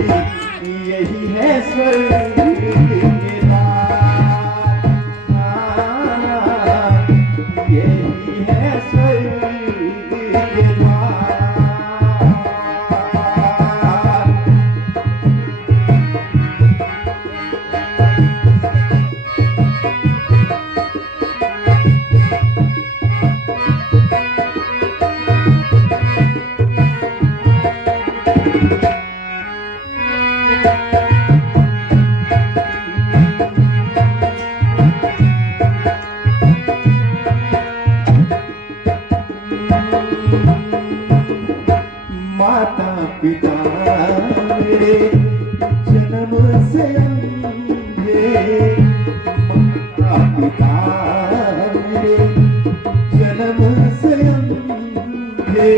यही है स्वर्ग के द्वार, यही है स्वर्ग के द्वार। माता पिता मेरे जन्म से अंधे, माता पिता मेरे जन्म से अंधे,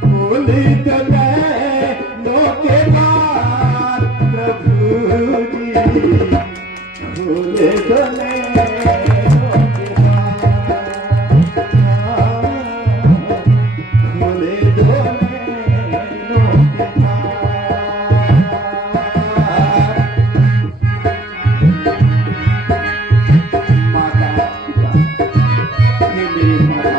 खोले तो नैनों के द्वार प्रभु जी, खोले तो नैनों के द्वार, खोले तो नैनों के द्वार। माता पिता, हे मेरे माता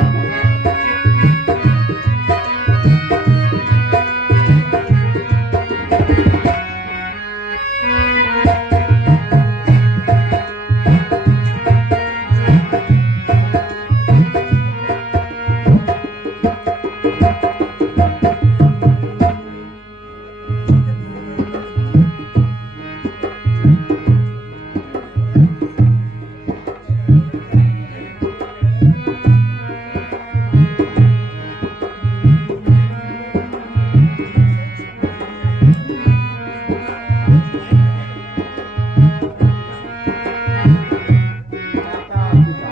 पिता,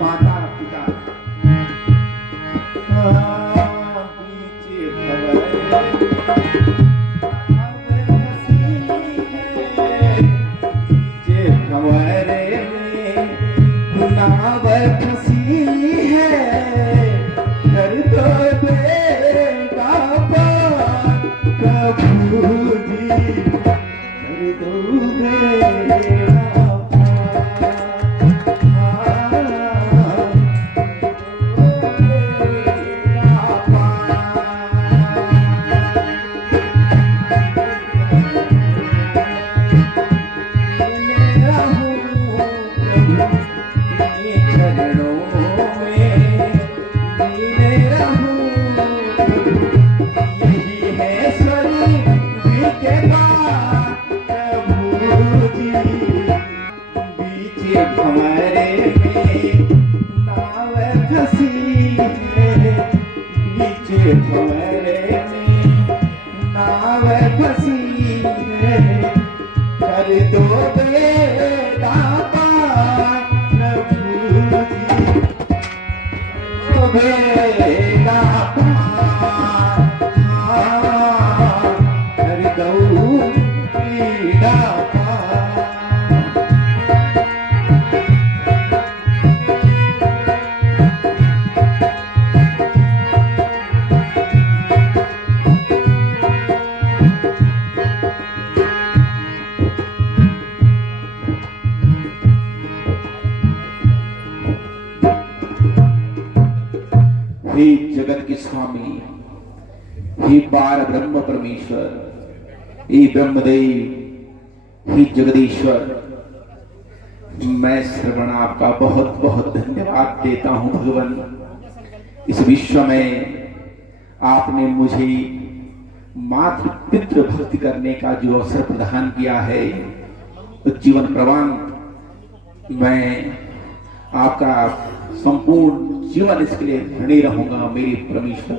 माता पिता, नाव फंसी है, कर दो बेड़ा पार प्रभु जी, कर दो बेड़ा हमारे में नाव फंसी है, बीच हमारे में नाव फंसी है, कर दो बेड़ा पार प्रभु जी, बेड़ा पार, कर दो बेड़ा पार। हे जगत के स्वामी, हे पार ब्रह्म परमेश्वर, हे ब्रह्मदेव, हे जगदीश्वर, मैं श्रवण आपका बहुत बहुत धन्यवाद देता हूं भगवान। इस विश्व में आपने मुझे मातृ पितृ भक्ति करने का जो अवसर प्रदान किया है, तो जीवन प्रवान मैं आपका संपूर्ण जीवन इसके लिए ऋणी रहूंगा मेरे परमेश्वर।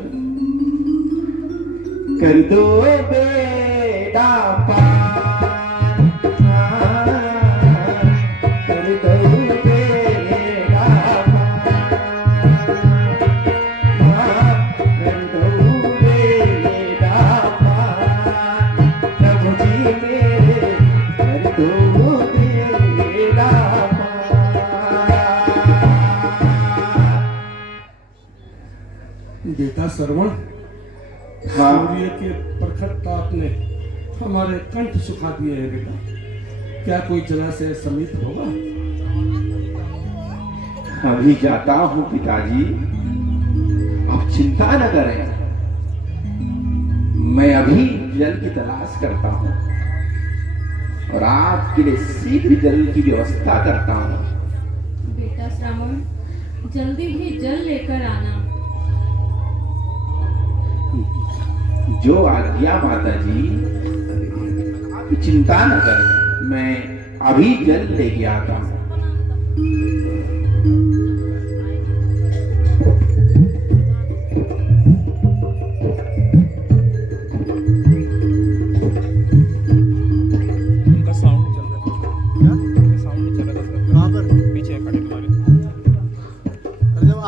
कर दो बेड़ा पार, कर दो बेड़ा पार, कर दो बेड़ा पार प्रभु जी मेरे, कर दो बेड़ा बेटा श्रवण, हाँ। सूर्य के खटखट ताप ने हमारे कंठ सुखा दिए हैं बेटा। क्या कोई जलाशय समीप होगा? अभी जाता हूं पिताजी, आप चिंता न करें। मैं अभी जल की तलाश करता हूं और आपके लिए शीघ्र जल की व्यवस्था करता हूं। बेटा श्रावण, जल्दी ही जल लेकर आना। जो आज्ञा माता जी, आप चिंता न करें, मैं अभी जल लेके आता हूं।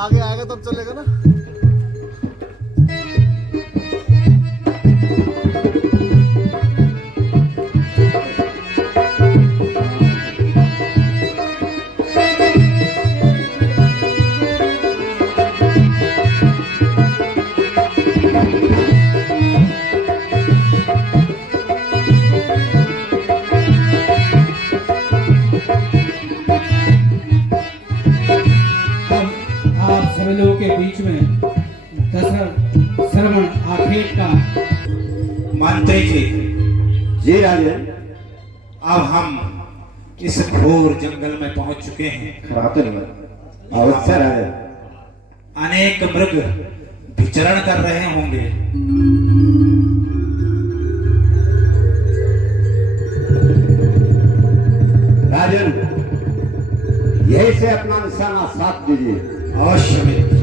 आगे आएगा तब चलेगा ना। के बीच में दशरथ श्रवण आखेट का मंत्री जी, जी राजन। अब हम इस घोर जंगल में पहुंच चुके हैं। खराब तो नहीं हुआ? अवश्य राजन। अनेक मृग विचरण कर रहे होंगे। राजन, यही से अपना निशाना साथ दीजिए। अवश्य मित्र।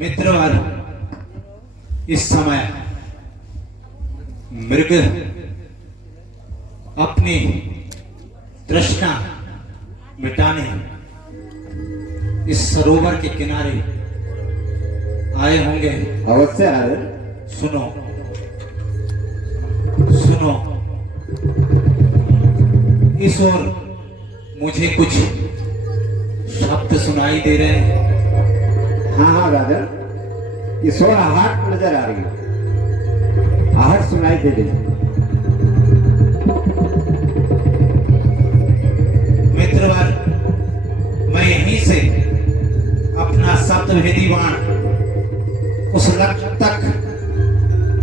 मित्रवर, इस समय मृग अपनी तृष्णा मिटाने इस सरोवर के किनारे आए होंगे। अवश्य राजन। सुनो सुनो, इस ओर मुझे कुछ शब्द सुनाई दे रहे हैं। हाँ हाँ राजन, इस ओर आहट नजर आ रही है, आहट सुनाई दे रही है। मित्रवर, मैं यहीं से अपना शब्दभेदी बाण उस लक्ष्य तक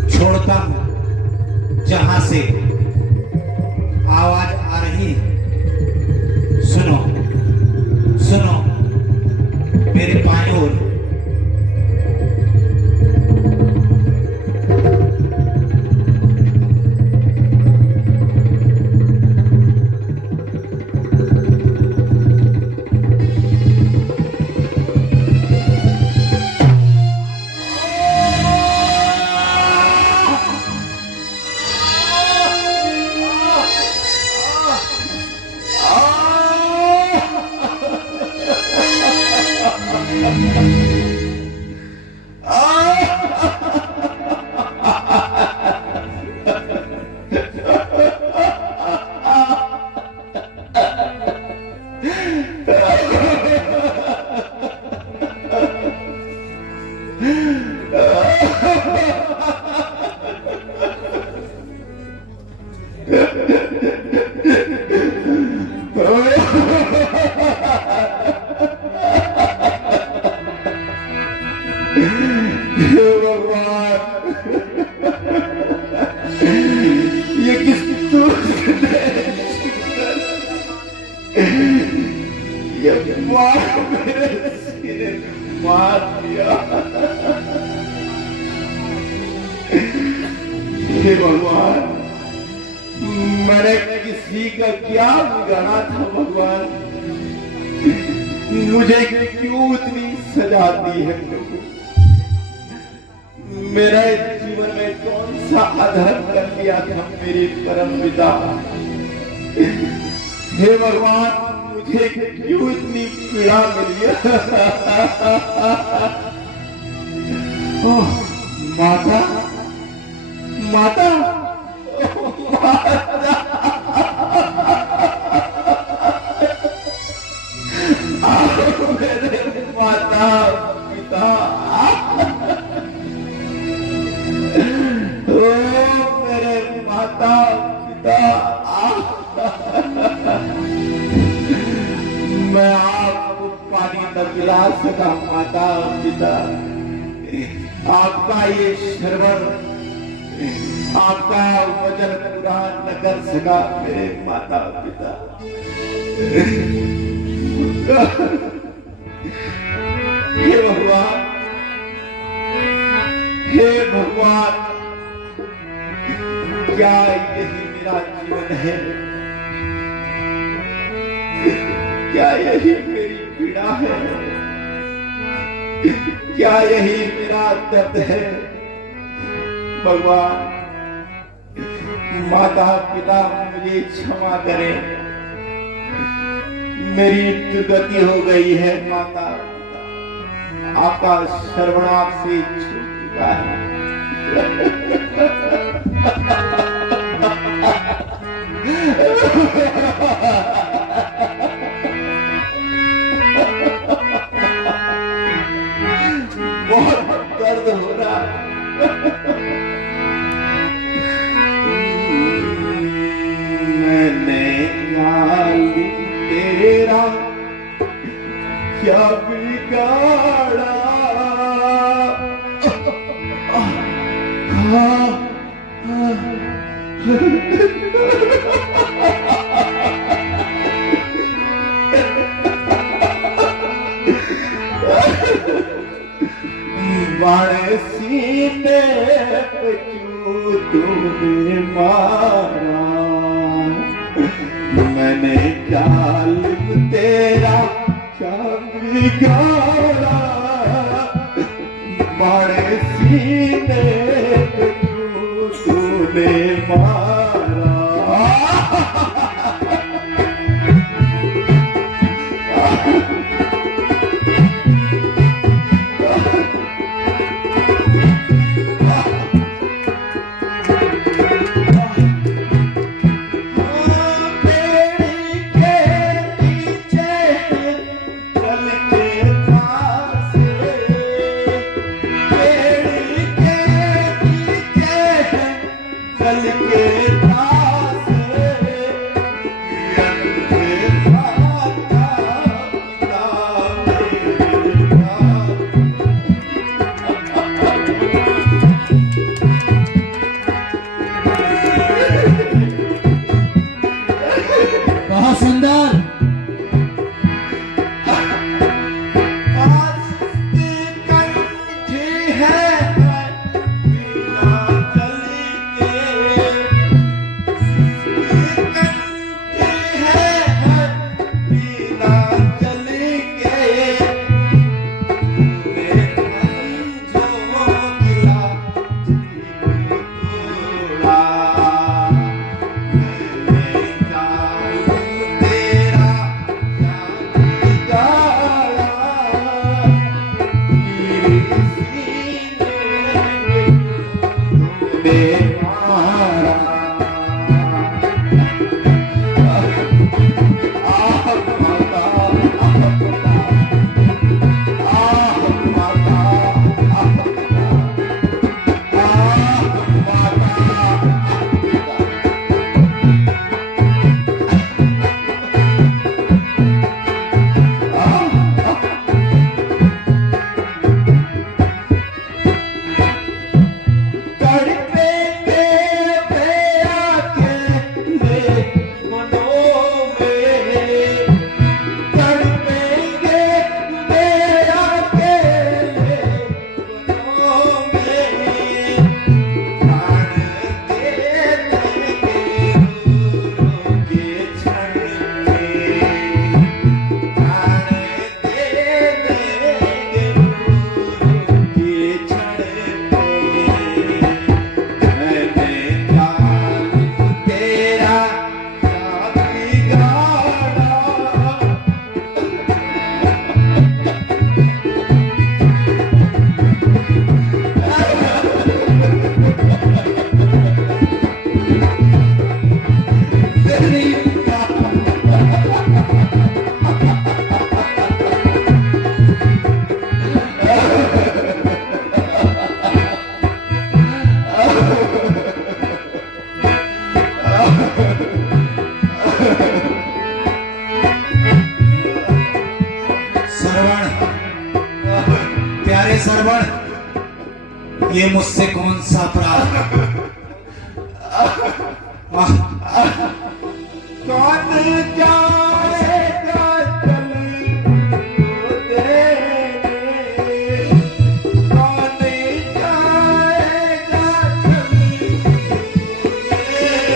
छोड़ता हूं जहां से आवाज आ रही। सुनो सुनो, मेरे बाएं ओर ये किस ये मार दिया। हे भगवान, मैंने किसी का क्या बिगाड़ा था भगवान? मुझे क्यों इतनी सजा दी है प्रभु? मेरा इस जीवन में कौन सा अधर्म कर दिया था मेरे परम पिता? हे भगवान, मुझे क्यों इतनी पीड़ा मिली है? ओह, माता माता मेरे माता पिता, ओ मेरे माता पिता, मैं आपको पानी न पिला सका माता पिता, आपका ये श्रवण, आपका वचन पूरा न कर सका मेरे माता पिता। हे भगवान, हे भगवान, क्या यही मेरा जीवन है? क्या यही मेरी पीड़ा है? क्या यही मेरा दर्द है? भगवान, माता पिता मुझे क्षमा करें, मेरी दुर्गति हो गई है माता पिता, आपका सर्वनाम से छूट चुका है। बहुत दर्द हो रहा है। मैंने जान तेरा क्या बिगाड़ा? बड़े सीने पे क्यों तूने मारा? मैंने जालिम तेरा क्या बिगाड़ा? बड़े सीने पे क्यों तूने मारा? ये मुझसे कौन सा अपराध? आह, कौन जाएगा चली तेरे, कौन जाएगा चली तेरे,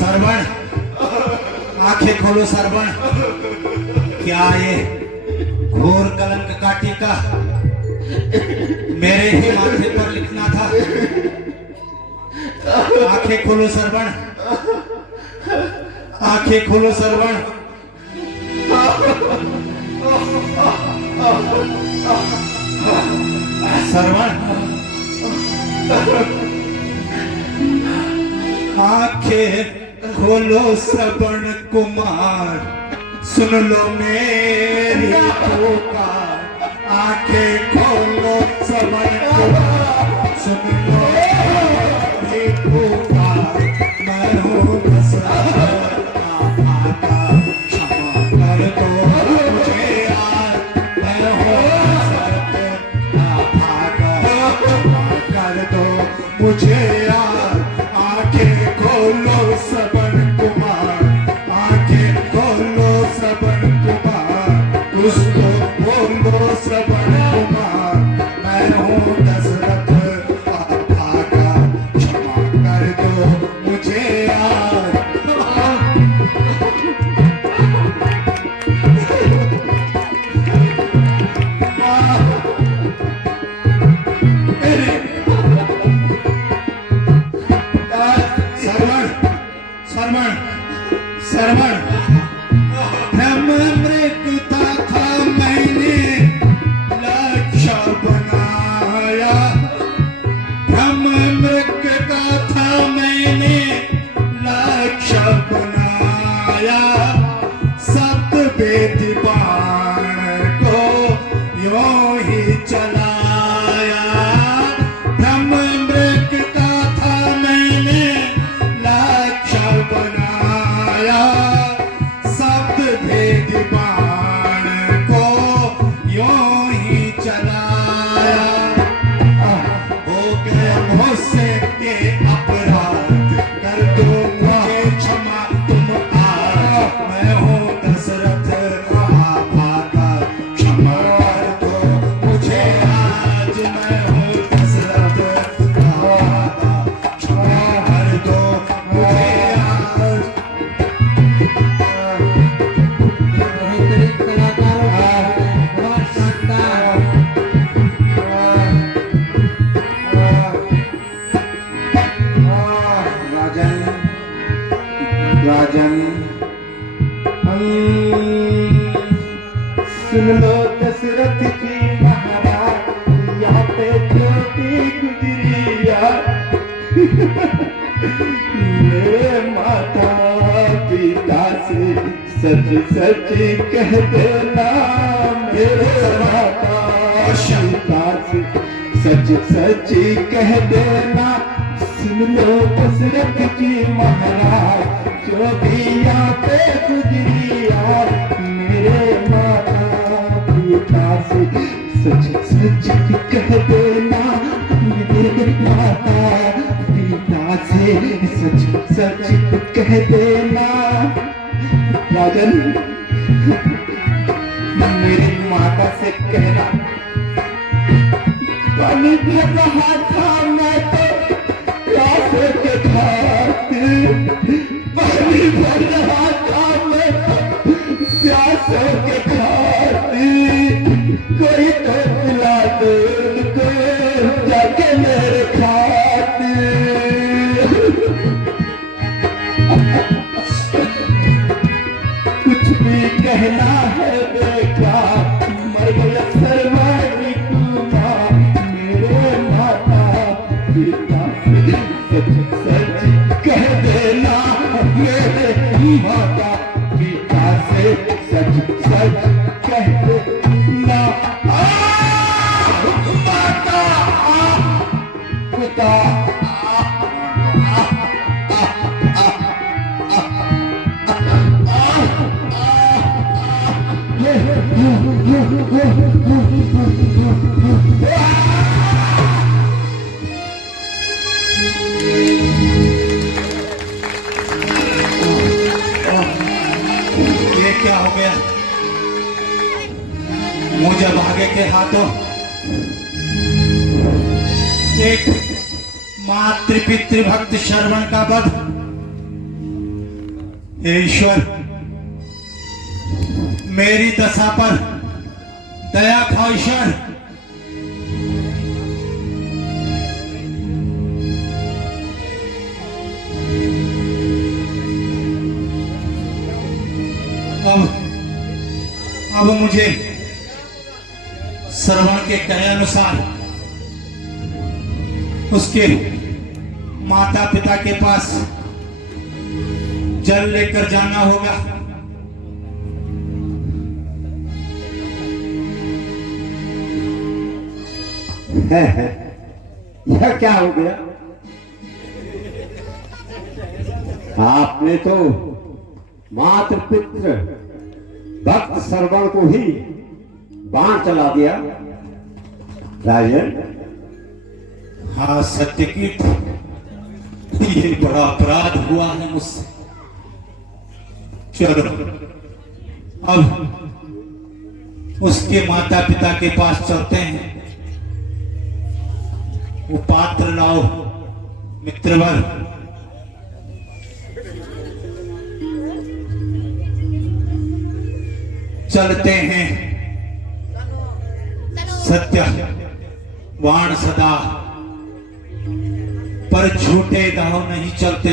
सरवण, आंखें खोलो सरवण। क्या ये घोर कलंक का टीका मेरे ही माथे पर लिखना था? आंखें खोलो सरवण, आंखें खोलो सरवण। सरवण, आंखें खोलो श्रवण कुमार, सुन लो मेरी पुकार। आंखें खोलो श्रवण कुमार, सुन लो मेरी पुकार। मैं हूँ दशरथ का भागा, क्षमा कर दो मुझे यार। मैं हूँ दशरथ का भागा, क्षमा कर दो मुझे यार। आंखें खोलो श्रवण कुमार, आंखें खोलो श्रवण कुमार। कुछ तो बोलो श्रवण कुमार। मैं हूँ दशरथ का भागा, क्षमा कर दो मुझे यार। सरवण, सरवण, सरवण। ब्रह्म मृगता था मैंने लक्ष्य बनाया। ब्रह्म मृग का था मैंने लक्ष्य बनाया। सप्त वेद बाण को यों ही चलाया। ब्रह्म मृग का था मैंने लक्ष्य बनाया। सप्त भेद बाण को यों ही चलाया। हो गए मुझसे ये अपराध, कर दो मुझे क्षमा तुम आज। मैं हूँ दशरथ का भागा, क्षमा कर दो मुझे आज। मैं हूँ दशरथ का भागा, क्षमा कर दो मुझे आज। बेहतरीन कलाकारों का बहुत शानदार। राजन, राजन, सुन लो दशरथ जी महाराज, यहाँ पे ज्योति गुजरिया। मेरे माता पिता से सच सच कह देना। मेरे माता पिता से सच सच कह देना। सुन लो दशरथ जी महाराज, जो भी यहाँ पे गुजरिया। मेरे माता पिता से सच सच कह देना। मेरे माता पिता से सच सच कह देना। राजन, मेरी माता से कहना, पानी भर रहा था मैं तो प्यासे के खातिर। पानी भर रहा था मैं तो प्यासों के खातिर। कोई तो पिला दो उनको पिता सच सच कह देना मेरे माता पिता से सच सच कह देना माता पिता ये क्या हो गया? मुझे भागे के हाथों एक मातृपितृभक्त श्रवण का वध। हे ईश्वर, मेरी दशा पर दया खाओ ईश्वर। अब मुझे श्रवण के कहे अनुसार उसके माता पिता के पास जल लेकर जाना होगा। यह क्या हो गया? आपने तो मात्र पितृ भक्त श्रवण को ही बाण चला दिया। राजन, हाँ सत्य की ये बड़ा अपराध हुआ है मुझसे। चलो अब उसके माता पिता के पास चलते हैं। वो पात्र लाओ मित्रवर। चलते हैं सत्य वाण सदा, पर झूठे दाव नहीं चलते।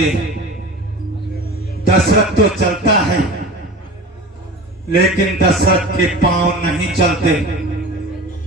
दशरथ तो चलता है लेकिन दशरथ के पांव नहीं चलते।